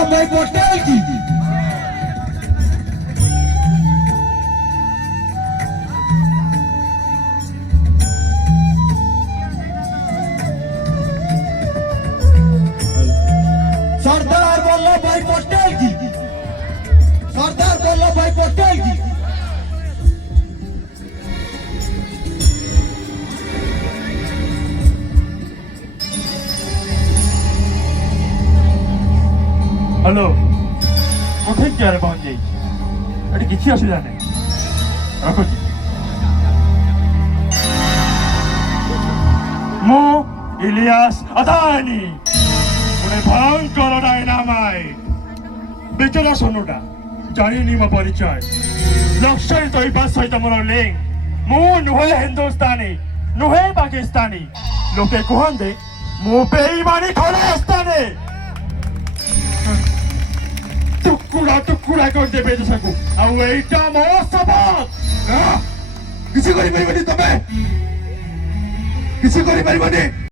वल्लभ भाई पटेल की। सरदार वल्लभ भाई पटेल की। सरदार वल्लभ भाई पटेल की। हेलो मुझे क्या पहुंच जाइए अरे किसी असुविधा नहीं रखुची मु इलियास अदानी उन्हें भयंकर डायनामाइट बेचरा सोनुटा जानी मो परिचय लक्ष्य तैबा सहित मोर लिंक मु नुहे हिंदुस्तानी नुहे पाकिस्तानी लोके कहते मु बेईमानी खलिस्तानी टुकुड़ा टुकुड़ा कर देबे देशकू आउ एटा मो शपथ किसी करि परिबनी तमे किसी करि परिबनी।